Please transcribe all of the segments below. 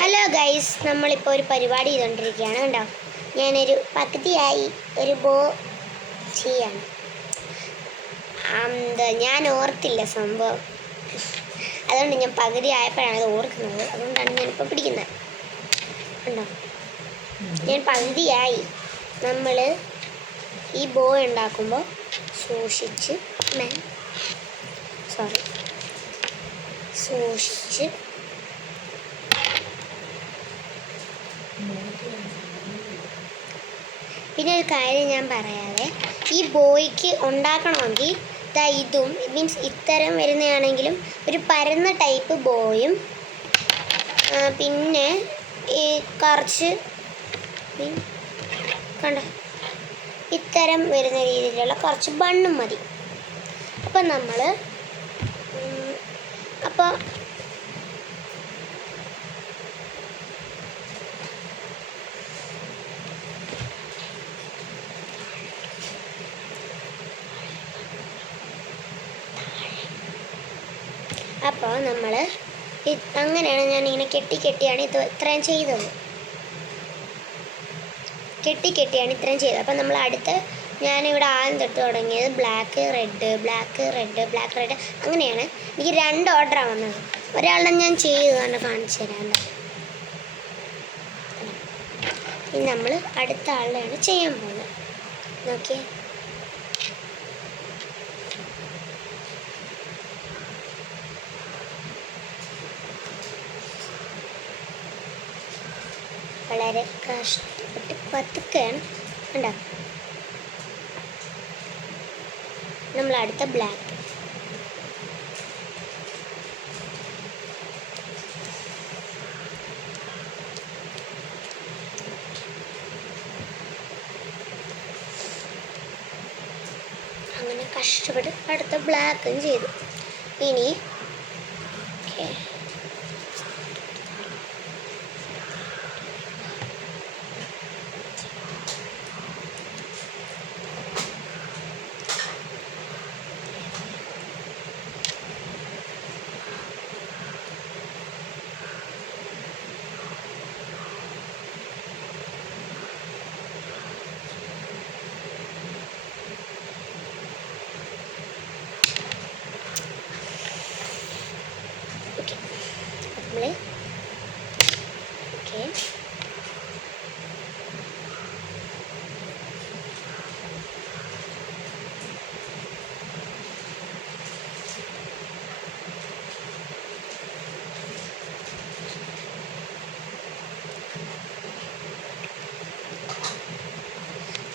Hello guys, നമ്മളിപ്പോൾ ഒരു പരിപാടി ചെയ്തുകൊണ്ടിരിക്കുകയാണ്. കണ്ടോ, ഞാനൊരു പകുതിയായി ഒരു ബോ ചെയ്യാണ്. ഞാൻ ഓർത്തില്ല സംഭവം, അതുകൊണ്ട് ഞാൻ പകുതി ആയപ്പോഴാണ് അത് ഓർക്കുന്നത്. അതുകൊണ്ടാണ് ഞാനിപ്പോൾ പിടിക്കുന്നത്. കണ്ടോ, ഞാൻ പകുതിയായി. നമ്മൾ ഈ ബോ ഉണ്ടാക്കുമ്പോൾ സൂക്ഷിച്ച് പിന്നെ ഒരു കാര്യം ഞാൻ പറയാതെ, ഈ ബോയ്ക്ക് ഉണ്ടാക്കണമെങ്കിൽ ഇതും മീൻസ് ഇത്തരം വരുന്നതാണെങ്കിലും ഒരു പരന്ന ടൈപ്പ് ബോയും പിന്നെ ഈ കുറച്ച് കണ്ടോ ഇത്തരം വരുന്ന രീതിയിലുള്ള കുറച്ച് ബണ്ണും മതി. അപ്പം നമ്മൾ അപ്പോൾ നമ്മൾ അങ്ങനെയാണ് ഞാനിങ്ങനെ കെട്ടിയാണ് ഇത്രയും ചെയ്തത്. അപ്പം നമ്മൾ അടുത്ത് ഞാനിവിടെ ആദ്യം തൊട്ട് തുടങ്ങിയത് ബ്ലാക്ക് റെഡ് അങ്ങനെയാണ്. എനിക്ക് 2 ഓർഡറാണ് വന്നത്. ഒരാളുടെ ഞാൻ ചെയ്തതാണ് കാണിച്ചു തരാം. ഇനി നമ്മൾ അടുത്ത ആളുടെയാണ് ചെയ്യാൻ പോകുന്നത്. നോക്കിയേ, വളരെ കഷ്ടപ്പെട്ട് പതുക്കെയാണ്. കണ്ടോ, നമ്മൾ അടുത്ത ബ്ലാക്ക് അങ്ങനെ കഷ്ടപ്പെട്ട് അടുത്ത ബ്ലാക്കും ചെയ്തു. ഇനി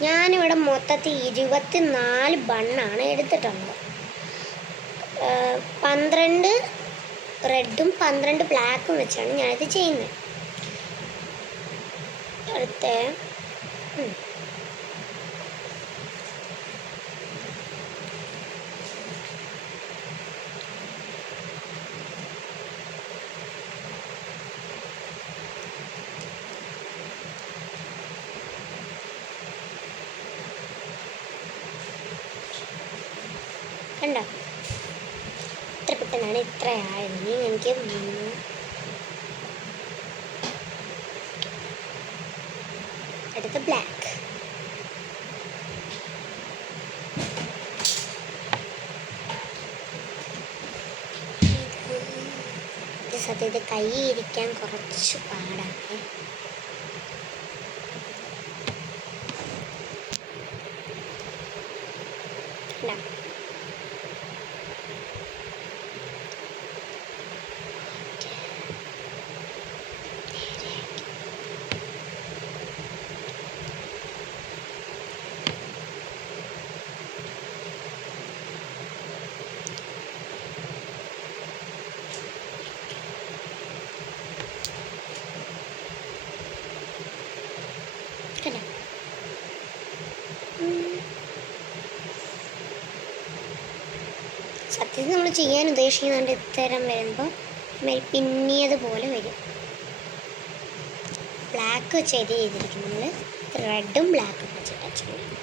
ഞാനിവിടെ മൊത്തത്തിൽ 24 ബണ്ണാണ് എടുത്തിട്ടുള്ളത്. 12 റെഡും 12 ബ്ലാക്കും വെച്ചാണ് ഞാനിത് ചെയ്യുന്നത്. കണ്ടോ, ഇത്ര പെട്ടെന്നാണ് ഇത്ര ആയത്. എനിക്ക് അടുത്ത ബ്ലാക്ക്. ഇത് സത്യത്തിൽ കൈ ഇരിക്കാൻ കുറച്ച് പാടാണ്. സത്യത്തിൽ നമ്മൾ ചെയ്യാൻ ഉദ്ദേശിക്കുന്നുണ്ട് ഇത്തരം വരുമ്പോൾ പിന്നിയതുപോലെ വരും. ബ്ലാക്ക് വെച്ച് ചെയ്തിരിക്കും. നമ്മൾ റെഡും ബ്ലാക്കും വെച്ചിട്ടാണ് ചെയ്യുന്നത്.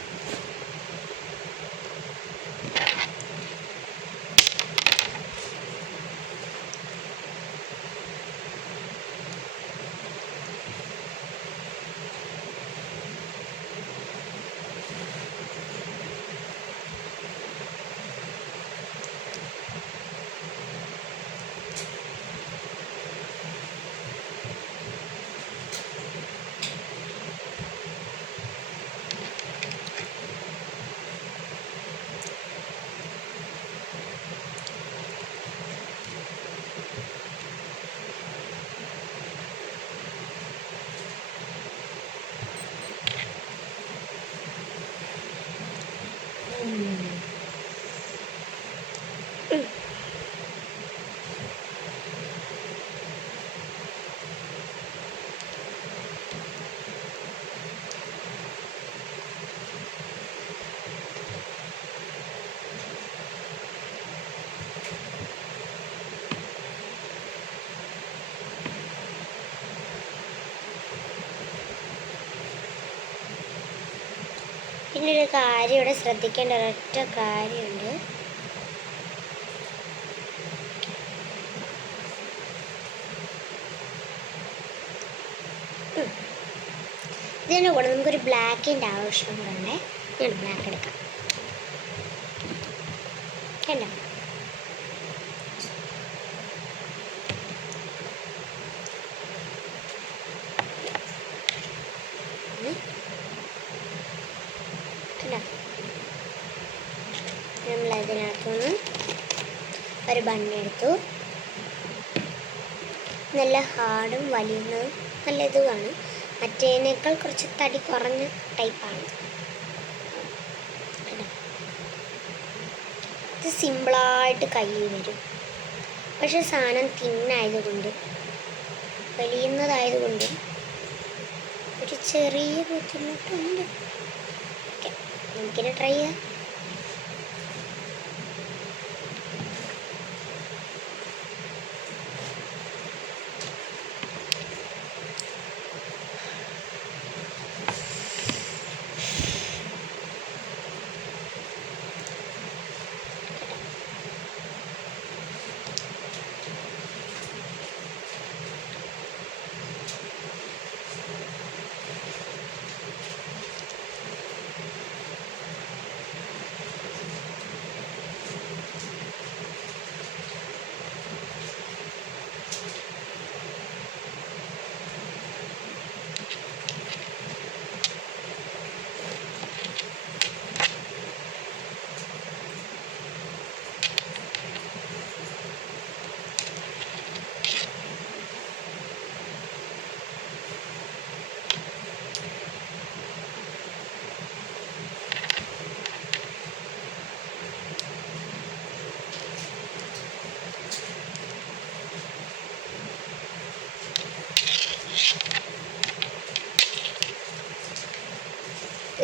പിന്നെ ഒരു കാര്യം ഇവിടെ ശ്രദ്ധിക്കേണ്ട ഒരൊറ്റ കാര്യമുണ്ട്. ഇതിൻ്റെ കൂടെ നമുക്കൊരു ബ്ലാക്കിൻ്റെ ആവശ്യം കൂടെ ഉണ്ടേ. ഞാൻ ബ്ലാക്ക് എടുക്കാം. കണ്ടോ? നമ്മൾ അതിനകത്തുനിന്ന് ഒരു ബണ്ണെടുത്തു. നല്ല ഹാർഡും വലിയുന്നതും നല്ല ഇതുമാണ്. മറ്റേതിനേക്കാൾ കുറച്ച് തടി കുറഞ്ഞ ടൈപ്പാണ്. ഇത് സിമ്പിളായിട്ട് കയ്യിൽ വരും. പക്ഷെ സാധനം തിന്നായതുകൊണ്ട് വലിയുന്നതായതുകൊണ്ട് ഒരു ചെറിയ ബുദ്ധിമുട്ടുണ്ട്. ഓക്കെ, നമുക്കിത് ട്രൈ ചെയ്യാം.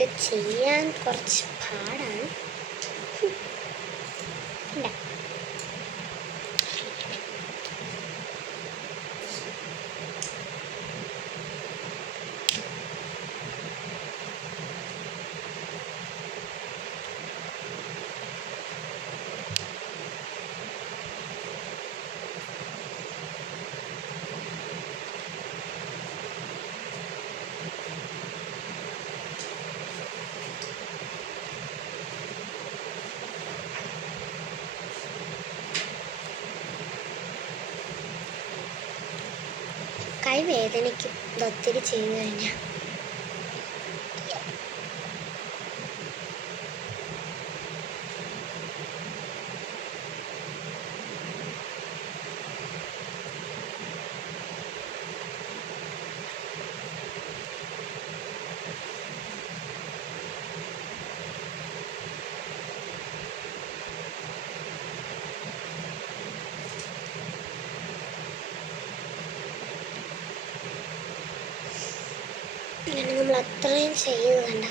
ഇത് ചെയ്യാൻ കുറച്ച് പാടാണ്. കൈ വേദനയ്ക്കും ഇതൊത്തിരി ചെയ്തു കഴിഞ്ഞാൽ. അങ്ങനെ നമ്മൾ അത്രയും ചെയ്ത് കണ്ട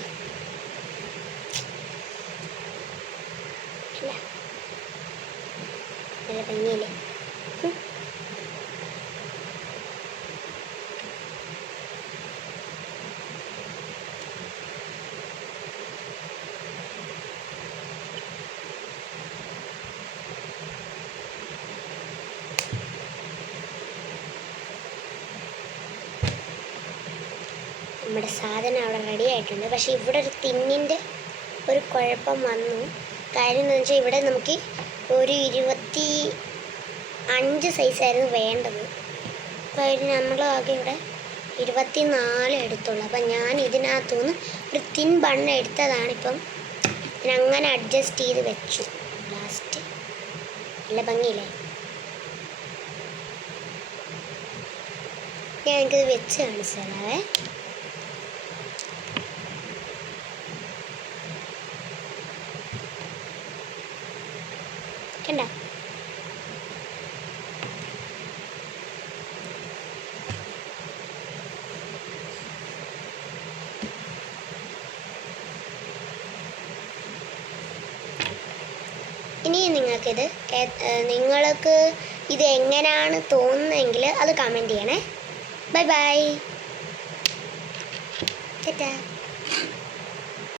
നല്ല ഭംഗിയില്ലേ? നമ്മുടെ സാധനം അവിടെ റെഡി ആയിട്ടുണ്ട്. പക്ഷേ ഇവിടെ ഒരു തിന്നിൻ്റെ ഒരു കുഴപ്പം വന്നു. കാര്യം എന്ന് വെച്ചാൽ ഇവിടെ നമുക്ക് ഒരു 25 സൈസായിരുന്നു വേണ്ടത്. അപ്പോൾ അതിന് നമ്മൾ ആകെ ഇവിടെ 24 എടുത്തുള്ളൂ. അപ്പം ഞാൻ ഇതിനകത്തുനിന്ന് ഒരു തിൻ ബണ്ണ് എടുത്തതാണിപ്പം ഞാൻ അങ്ങനെ അഡ്ജസ്റ്റ് ചെയ്ത് വെച്ചു. ലാസ്റ്റ് നല്ല ഭംഗിയില്ലേ? ഞാൻ എനിക്കത് വെച്ച് കാണിച്ചു തരാവേ. കണ്ട? ഇനി നിങ്ങൾക്ക് ഇത് എങ്ങനെയാണ് തോന്നുന്നതെങ്കിൽ അത് കമൻറ്റ് ചെയ്യണേ. Bye bye. ടാറ്റാ.